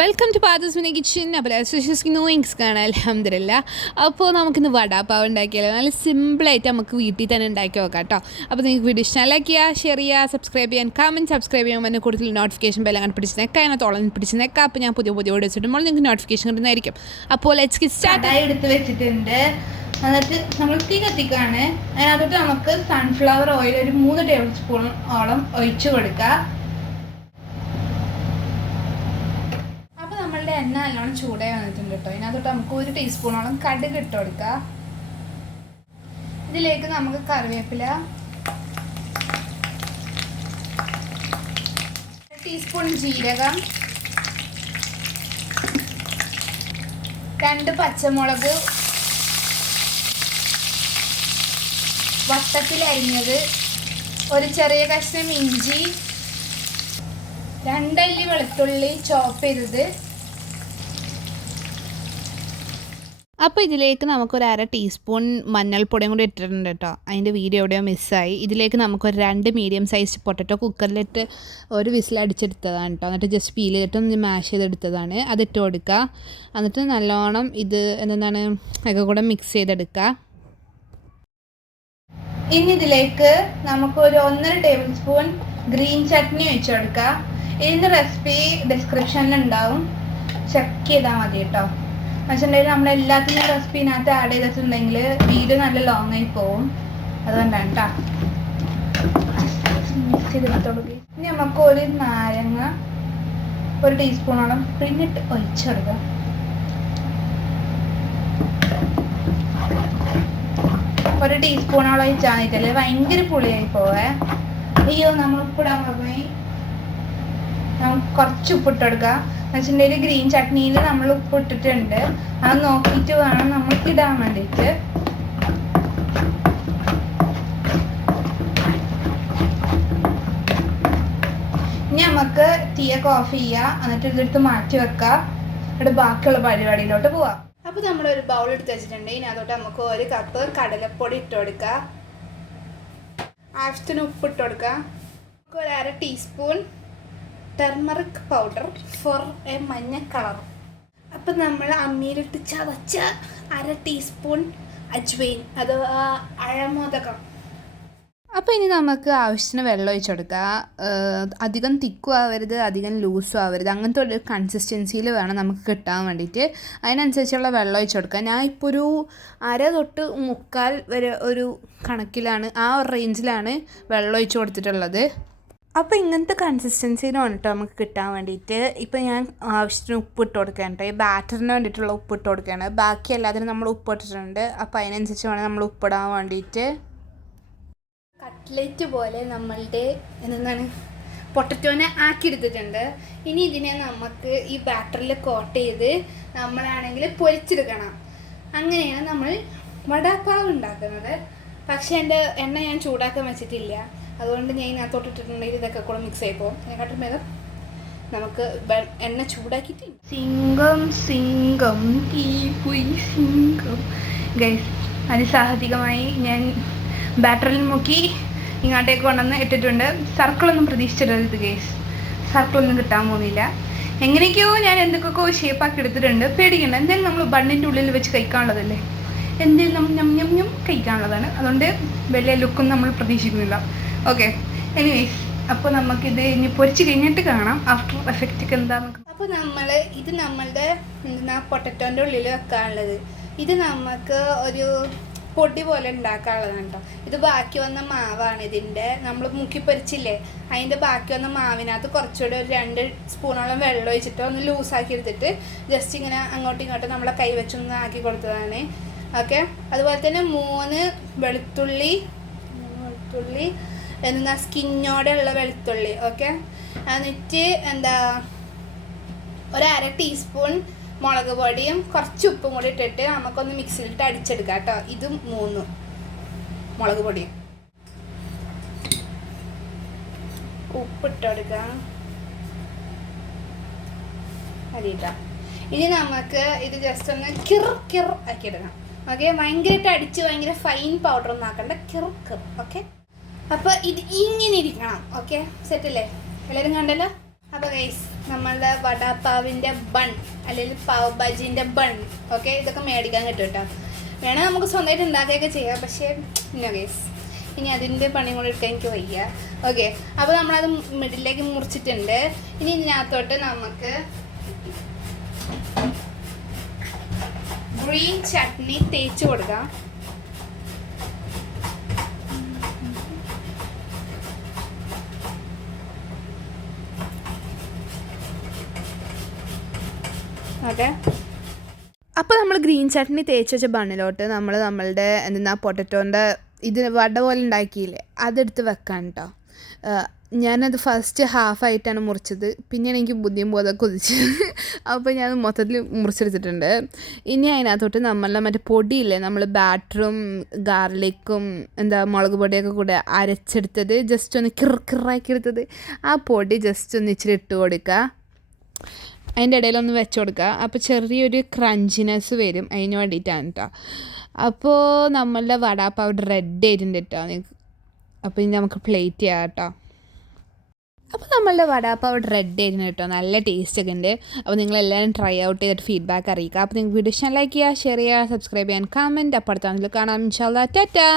Welcome to പാദസ്മിനി kitchen. അപ്പോൾ വിശ്വസിക്കുന്നു ഇങ്സ് കാണാൻ അൽഹംദുലില്ലാ. അപ്പോൾ നമുക്കിന്ന് വടാപ്പാവ് ഉണ്ടാക്കിയാലോ. നല്ല സിമ്പിളായിട്ട് നമുക്ക് വീട്ടിൽ തന്നെ ഉണ്ടാക്കി നോക്കാം കേട്ടോ. അപ്പോൾ നിങ്ങൾക്ക് വീഡിയോ ഇഷ്ടം ലൈക്ക് ചെയ്യുക, ഷെയർ ചെയ്യുക, സബ്സ്ക്രൈബ് ചെയ്യാൻ സബ്സ്ക്രൈബ് ചെയ്യാൻ എന്നെ കൂടുതൽ നോട്ടിഫിക്കേഷൻ ബെൽ അങ്ങനെ പിടിച്ച് നിൽക്കുക, അതിനകത്തോളം പിടിച്ച് നിൽക്കുക. അപ്പോൾ ഞാൻ പുതിയ വീഡിയോസ് ഇടുമ്പോൾ നിങ്ങൾക്ക് നോട്ടിഫിക്കേഷൻ കിട്ടുന്നതായിരിക്കും. അപ്പോൾ ലെറ്റ്സ് ഗെറ്റ് സ്റ്റാർട്ട്. എടുത്ത് വെച്ചിട്ടുണ്ട്. എന്നിട്ട് നമ്മൾ തീ കത്തിക്കാണ്. അതിനകത്തോട്ട് നമുക്ക് സൺഫ്ലവർ ഓയിൽ ഒരു 3 ടേബിൾ സ്പൂൺ ഓളം ഒഴിച്ചു കൊടുക്കുക. എണ്ണ നല്ലോണം ചൂടായി വന്നിട്ടുണ്ട് കേട്ടോ. ഇതിനകത്തോട്ട് നമുക്ക് 1 ടീസ്പൂണോളം കടുക് ഇട്ട് കൊടുക്കുക. ഇതിലേക്ക് നമുക്ക് കറിവേപ്പില, 1 ടീസ്പൂൺ ജീരകം, 2 പച്ചമുളക് വട്ടത്തിൽ അരിഞ്ഞത്, 1 ചെറിയ കഷ്ണം ഇഞ്ചി, 2 അല്ലി വെളുത്തുള്ളി ചോപ്പ് ചെയ്തത്. അപ്പോൾ ഇതിലേക്ക് നമുക്കൊരു 1/2 ടീസ്പൂൺ മഞ്ഞൾപ്പൊടിയും കൂടി ഇട്ടിട്ടുണ്ട് കേട്ടോ. അതിൻ്റെ വീഡിയോ എവിടെയോ മിസ്സായി. ഇതിലേക്ക് നമുക്കൊരു 2 മീഡിയം സൈസ് പൊട്ടറ്റോ കുക്കറിലിട്ട് ഒരു വിസിലടിച്ചെടുത്തതാണ് കേട്ടോ. എന്നിട്ട് ജസ്റ്റ് പീൽ ചെയ്തിട്ടൊന്ന് മാഷ് ചെയ്തെടുത്തതാണ്. അതിട്ട് കൊടുക്കുക. എന്നിട്ട് നല്ലോണം ഇത് ഒക്കെ കൂടെ മിക്സ് ചെയ്തെടുക്കുക. ഇനി ഇതിലേക്ക് നമുക്കൊരു 1.5 ടേബിൾ സ്പൂൺ ഗ്രീൻ ചട്നി വെച്ച് കൊടുക്കുക. ഇതിൻ്റെ റെസിപ്പി ഡിസ്ക്രിപ്ഷനിൽ ഉണ്ടാവും, ചെക്ക് ചെയ്താൽ മതി കേട്ടോ. വെച്ചിട്ടുണ്ടെങ്കിൽ നമ്മളെല്ലാത്തിനും റെസിപ്പിനകത്ത് ആഡ് ചെയ്തിട്ടുണ്ടെങ്കിൽ വീഡിയോ നല്ല ലോങ് ആയി പോവും. അതുകൊണ്ടാണ് കേട്ടോ. മിക്സ് ചെയ്തെടുത്തോളൂ. ഇനി നമുക്ക് 1 നാരങ്ങ 1 ടീസ്പൂണോളം പിഴിഞ്ഞിട്ട് ഒഴിച്ചെടുക്കാം. ഒരു ടീസ്പൂണോളം ഒഴിച്ചാൽ മതിട്ടല്ലേ, ഭയങ്കര പുളിയായി പോവേ. അയ്യോ, നമ്മൾ ഉപ്പിടാൻ പോയി. നമുക്ക് കുറച്ച് ഉപ്പിട്ടെടുക്കുക. വെച്ചിട്ടുണ്ടെങ്കിൽ ഗ്രീൻ ചട്നിയിൽ നമ്മൾ ഉപ്പ് ഇട്ടിട്ടുണ്ട്. അത് നോക്കിയിട്ട് വേണം നമുക്ക് ഇടാൻ വേണ്ടിയിട്ട്. ഇനി നമുക്ക് തീയൊക്കെ ഓഫ് ചെയ്യുക. എന്നിട്ട് ഇതെടുത്ത് മാറ്റി വെക്കുക. എന്നിട്ട് ബാക്കിയുള്ള പരിപാടിയിലോട്ട് പോവാം. അപ്പോൾ നമ്മളൊരു ബൗൾ എടുത്ത് വെച്ചിട്ടുണ്ട്. ഇതിനകത്തോട്ട് നമുക്ക് 1 കപ്പ് കടലപ്പൊടി ഇട്ട് കൊടുക്കുക. ആവശ്യത്തിന് ഉപ്പ് ഇട്ട് കൊടുക്കുക. നമുക്ക് 1/2 teaspoon turmeric powder for a മഞ്ഞ കളർ. അപ്പം നമ്മൾ അമ്മിയിലിട്ട് ചതച്ച 1/2 ടീസ്പൂൺ അജ്വൈൻ, അത് അഴമോദകം. അപ്പോൾ ഇനി നമുക്ക് ആവശ്യത്തിന് വെള്ളം ഒഴിച്ച് കൊടുക്കുക. അധികം തിക്കും ആവരുത്, അധികം ലൂസും ആവരുത്. അങ്ങനത്തെ ഒരു കൺസിസ്റ്റൻസിയിൽ വേണം നമുക്ക് കിട്ടാൻ വേണ്ടിയിട്ട്. അതിനനുസരിച്ചുള്ള വെള്ളം ഒഴിച്ച് കൊടുക്കുക. ഞാൻ ഇപ്പോൾ ഒരു 1/2 തൊട്ട് 3/4 വരെ ഒരു കണക്കിലാണ്, ആ ഒരു റേഞ്ചിലാണ് വെള്ളം ഒഴിച്ച് കൊടുത്തിട്ടുള്ളത്. അപ്പോൾ ഇങ്ങനത്തെ കൺസിസ്റ്റൻസിയിലാണ് കേട്ടോ നമുക്ക് കിട്ടാൻ വേണ്ടിയിട്ട്. ഇപ്പോൾ ഞാൻ ആവശ്യത്തിന് ഉപ്പ് ഇട്ട് കൊടുക്കുകയാണ് കേട്ടോ. ഈ ബാറ്ററിന് വേണ്ടിയിട്ടുള്ള ഉപ്പ് ഇട്ട് കൊടുക്കുകയാണ്. ബാക്കി എല്ലാത്തിനും നമ്മൾ ഉപ്പ് ഇട്ടിട്ടുണ്ട്. അപ്പോൾ അതിനനുസരിച്ച് വേണം നമ്മൾ ഉപ്പിടാൻ വേണ്ടിയിട്ട്. കട്ട്ലേറ്റ് പോലെ നമ്മളുടെ പൊട്ടറ്റോനെ ആക്കിയെടുത്തിട്ടുണ്ട്. ഇനി ഇതിനെ നമുക്ക് ഈ ബാറ്ററിൽ കോട്ട് ചെയ്ത് നമ്മളാണെങ്കിൽ പൊരിച്ചെടുക്കണം. അങ്ങനെയാണ് നമ്മൾ വടാപ്പാവ് ഉണ്ടാക്കുന്നത്. പക്ഷേ എൻ്റെ എണ്ണ ഞാൻ ചൂടാക്കാൻ വെച്ചിട്ടില്ല. അതുകൊണ്ട് ഞാൻ ഇതിനകത്തോട്ട് ഇട്ടിട്ടുണ്ടെങ്കിൽ ഇതൊക്കെ കൂടെ മിക്സ് ആയി പോകും. അതിനെക്കാട്ടും ഭേദം നമുക്ക് എണ്ണ ചൂടാക്കിയിട്ട് സിംഗം സിംഗം സിംഗം ഗൈസ് അതിസാഹസികമായി ഞാൻ ബാറ്ററിൽ മുക്കി ഇങ്ങോട്ടേക്ക് കൊണ്ടുവന്ന് ഇട്ടിട്ടുണ്ട്. സർക്കിളൊന്നും പ്രതീക്ഷിച്ചിടരുത് ഗൈസ്, സർക്കിളൊന്നും കിട്ടാൻ പോകുന്നില്ല. എങ്ങനെയൊക്കെയോ ഞാൻ എന്തൊക്കെയോ ഷേപ്പാക്കി എടുത്തിട്ടുണ്ട്. പേടിക്കണ്ട, എന്തായാലും നമ്മൾ ബണ്ണിൻ്റെ ഉള്ളിൽ വെച്ച് കഴിക്കാനുള്ളതല്ലേ, എന്തെങ്കിലും നമ്മൾ ഞം കഴിക്കാനുള്ളതാണ്. അതുകൊണ്ട് വലിയ ലുക്കൊന്നും നമ്മൾ പ്രതീക്ഷിക്കുന്നില്ല. ഓക്കെ, എനിവേസ് അപ്പോൾ നമുക്കിത് ഇനി പൊരിച്ച് കഴിഞ്ഞിട്ട് കാണാം ആഫ്റ്റർ എഫക്റ്റ് എന്താണെന്ന്. അപ്പോൾ ഇത് നമ്മളുടെ പൊട്ടറ്റോൻ്റെ ഉള്ളിൽ വെക്കാനുള്ളത്. ഇത് നമുക്ക് ഒരു പൊടി പോലെ ഉണ്ടാക്കാനുള്ളതാണ് കേട്ടോ. ഇത് ബാക്കി വന്ന മാവാണ്. ഇതിൻ്റെ നമ്മൾ മുക്കി പൊരിച്ചില്ലേ, അതിൻ്റെ ബാക്കി വന്ന മാവിനകത്ത് കുറച്ചുകൂടി ഒരു 2 സ്പൂണോളം വെള്ളം ഒഴിച്ചിട്ട് ഒന്ന് ലൂസാക്കി എടുത്തിട്ട് ജസ്റ്റ് ഇങ്ങനെ അങ്ങോട്ടും ഇങ്ങോട്ടും നമ്മളെ കൈ വെച്ചൊന്ന് ആക്കി കൊടുത്തതാണ്. ഓക്കെ, അതുപോലെ തന്നെ 3 വെളുത്തുള്ളി സ്കിന്നോടെ ഉള്ള വെളുത്തുള്ളി. ഓക്കെ, എന്നിട്ട് 1/2 ടീസ്പൂൺ മുളക് പൊടിയും കുറച്ച് ഉപ്പും കൂടി ഇട്ടിട്ട് നമുക്കൊന്ന് മിക്സിയിലിട്ട് അടിച്ചെടുക്കാം കേട്ടോ. ഇത് 3 മുളക് പൊടിയും ഉപ്പിട്ട് കൊടുക്കാം. അരിയിട്ടാ. ഇനി നമുക്ക് ഇത് ജസ്റ്റ് ഒന്ന് കിർ ആക്കിയിടണം. ഓക്കെ, ഭയങ്കരമായിട്ട് അടിച്ച് ഭയങ്കര ഫൈൻ പൗഡർ ഒന്നും ആക്കണ്ട, കിർ. ഓക്കെ, അപ്പോൾ ഇത് ഇങ്ങനെ ഇരിക്കണം. ഓക്കെ, സെറ്റല്ലേ? എല്ലാവരും കണ്ടല്ലോ. അപ്പോൾ ഗൈസ് നമ്മളുടെ വടാപ്പാവിൻ്റെ ബൺ അല്ലെങ്കിൽ പാവ് ബജീൻ്റെ ബൺ ഓക്കെ ഇതൊക്കെ മേടിക്കാൻ കിട്ടും കേട്ടോ. വേണേൽ നമുക്ക് സ്വന്തമായിട്ട് ഉണ്ടാക്കുകയൊക്കെ ചെയ്യാം, പക്ഷേ ഇന്ന കേസ് ഇനി അതിൻ്റെ പണിയും കൂടി എടുക്കാൻ എനിക്ക് വയ്യ. ഓക്കെ, അപ്പോൾ നമ്മളത് മിഡിലേക്ക് മുറിച്ചിട്ടുണ്ട്. ഇനി ഇതിനകത്തോട്ട് നമുക്ക് ഗ്രീൻ ചട്നി തേച്ച് കൊടുക്കാം. ഓക്കെ, അപ്പോൾ നമ്മൾ ഗ്രീൻ ചട്നി തേച്ച് വെച്ച ബണ്ണിലോട്ട് നമ്മളുടെ എന്താ പൊട്ടറ്റോൻ്റെ ഇത് വട പോലെ ഉണ്ടാക്കിയില്ലേ അതെടുത്ത് വെക്കാൻ കേട്ടോ. ഞാനത് ഫസ്റ്റ് ഹാഫായിട്ടാണ് മുറിച്ചത്, പിന്നെയാണ് എനിക്ക് ബുദ്ധിയും ബോധം കൊതിച്ചത്. അപ്പോൾ ഞാൻ മൊത്തത്തിൽ മുറിച്ചെടുത്തിട്ടുണ്ട്. ഇനി അതിനകത്തോട്ട് നമ്മളുടെ മറ്റേ പൊടിയില്ലേ, നമ്മൾ ബാറ്ററും ഗാർലിക്കും മുളക് പൊടിയൊക്കെ കൂടെ അരച്ചെടുത്തത്, ജസ്റ്റ് ഒന്ന് കിറാക്കി എടുത്തത്, ആ പൊടി ജസ്റ്റ് ഒന്ന് ഇച്ചിരി ഇട്ട് കൊടുക്കുക. അതിൻ്റെ ഇടയിലൊന്ന് വെച്ച് കൊടുക്കുക. അപ്പോൾ ചെറിയൊരു ക്രഞ്ചിനെസ് വരും, അതിന് വേണ്ടിയിട്ടാണ് കേട്ടോ. അപ്പോൾ നമ്മളുടെ വടാപ്പാവ് റെഡി ആയിട്ടുണ്ട് കേട്ടോ. അപ്പോൾ ഇനി നമുക്ക് പ്ലേറ്റ് ചെയ്യാം കേട്ടോ. അപ്പോൾ നമ്മളുടെ വടാപ്പാവ് റെഡി ആയിരുന്നു കേട്ടോ. നല്ല ടേസ്റ്റൊക്കെ ഉണ്ട്. അപ്പോൾ നിങ്ങളെല്ലാവരും ട്രൈ ഔട്ട് ചെയ്തിട്ട് ഫീഡ്ബാക്ക് അറിയിക്കുക. അപ്പോൾ നിങ്ങൾക്ക് വീഡിയോ ഇഷ്ടം ലൈക്ക് ചെയ്യുക, ഷെയർ ചെയ്യുക, സബ്സ്ക്രൈബ് ചെയ്യാൻ, കമൻറ്റ്. അപ്പോൾ അടുത്ത കാണാം. ഇൻഷാല്ലാ, ടാറ്റാ.